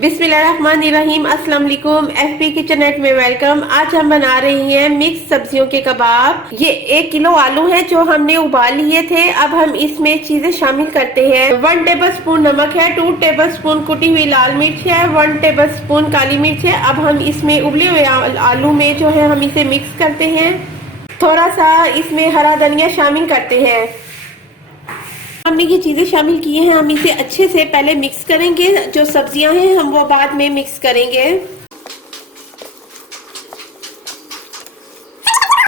बिस्मिल्लाहिर्रहमानिर्रहीम। अस्सलाम वालेकुम। एफपी किचन नेट में वेलकम। आज हम बना रही हैं मिक्स सब्जियों के कबाब। ये 1 किलो आलू है जो हमने उबाल लिए थे। अब हम इसमें चीजें शामिल करते हैं। 1 टेबल स्पून नमक है, 2 टेबल स्पून कुटी हुई लाल मिर्च है, 1 टेबल स्पून काली मिर्च है। अब हम इसमें उबले हुए आलू में जो है हम इसे मिक्स करते हैं। थोड़ा सा इसमें हरा धनिया शामिल करते हैं। हमने ये चीजें शामिल की हैं, हम इसे अच्छे से पहले मिक्स करेंगे। जो सब्जियां हैं हम वो बाद में मिक्स करेंगे।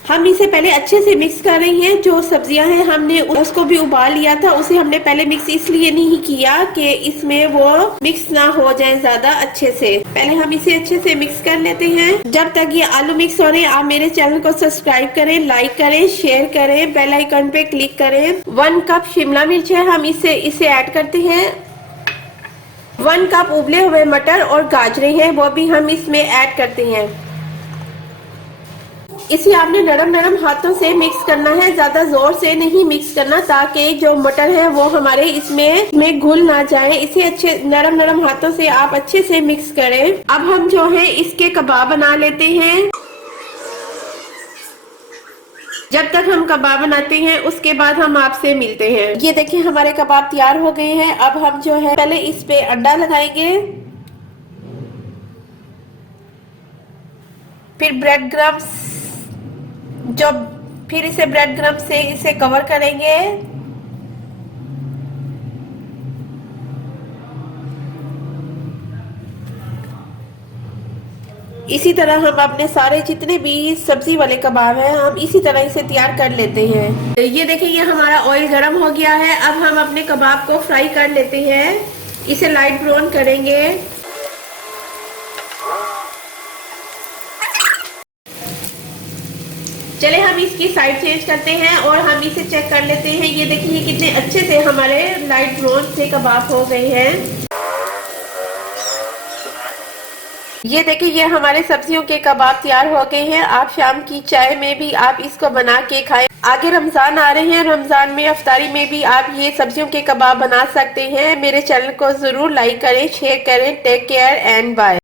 हम इसे पहले अच्छे से मिक्स कर रही हैं। जो सब्जियां हैं हमने उसको भी उबाल लिया था, उसे हमने पहले मिक्स इसलिए नहीं किया कि इसमें वो मिक्स ना हो जाए ज्यादा अच्छे से। पहले हम इसे अच्छे से मिक्स कर लेते हैं। जब तक ये आलू मिक्स हो रहे हैं आप मेरे चैनल को सब्सक्राइब करें, लाइक करें, शेयर करें, बेल आइकन पे क्लिक करें। 1 कप शिमला मिर्च है, हम इसे ऐड करते हैं। 1 कप उबले हुए मटर और गाजरें हैं, वो भी हम इसमें ऐड करते हैं। इसे आपने नरम नरम हाथों से मिक्स करना है, ज्यादा जोर से नहीं मिक्स करना, ताकि जो मटर है वो हमारे इसमें घुल ना जाए। इसे अच्छे नरम नरम हाथों से आप अच्छे से मिक्स करें। अब हम जो है इसके कबाब बना लेते हैं। जब तक हम कबाब बनाते हैं उसके बाद हम आपसे मिलते हैं। ये देखिए हमारे कबाब तैयार हो गए हैं। अब हम जो है पहले इस पे अंडा लगाएंगे, फिर ब्रेड क्रम्स, फिर इसे ब्रेड क्रम्ब से इसे कवर करेंगे। इसी तरह हम अपने सारे जितने भी सब्जी वाले कबाब हैं हम इसी तरह इसे तैयार कर लेते हैं। ये देखिए ये हमारा ऑयल गर्म हो गया है। अब हम अपने कबाब को फ्राई कर लेते हैं। इसे लाइट ब्राउन करेंगे। चले हम इसकी साइड चेंज करते हैं और हम इसे चेक कर लेते हैं। ये देखिए कितने अच्छे से हमारे लाइट ब्राउन से कबाब हो गए हैं। ये देखिए ये हमारे सब्जियों के कबाब तैयार हो गए हैं। आप शाम की चाय में भी आप इसको बना के खाएं। आगे रमजान आ रहे हैं, रमजान में अफ्तारी में भी आप ये सब्जियों के कबाब बना सकते हैं। मेरे चैनल को जरूर लाइक करें, शेयर करें। Take care and bye.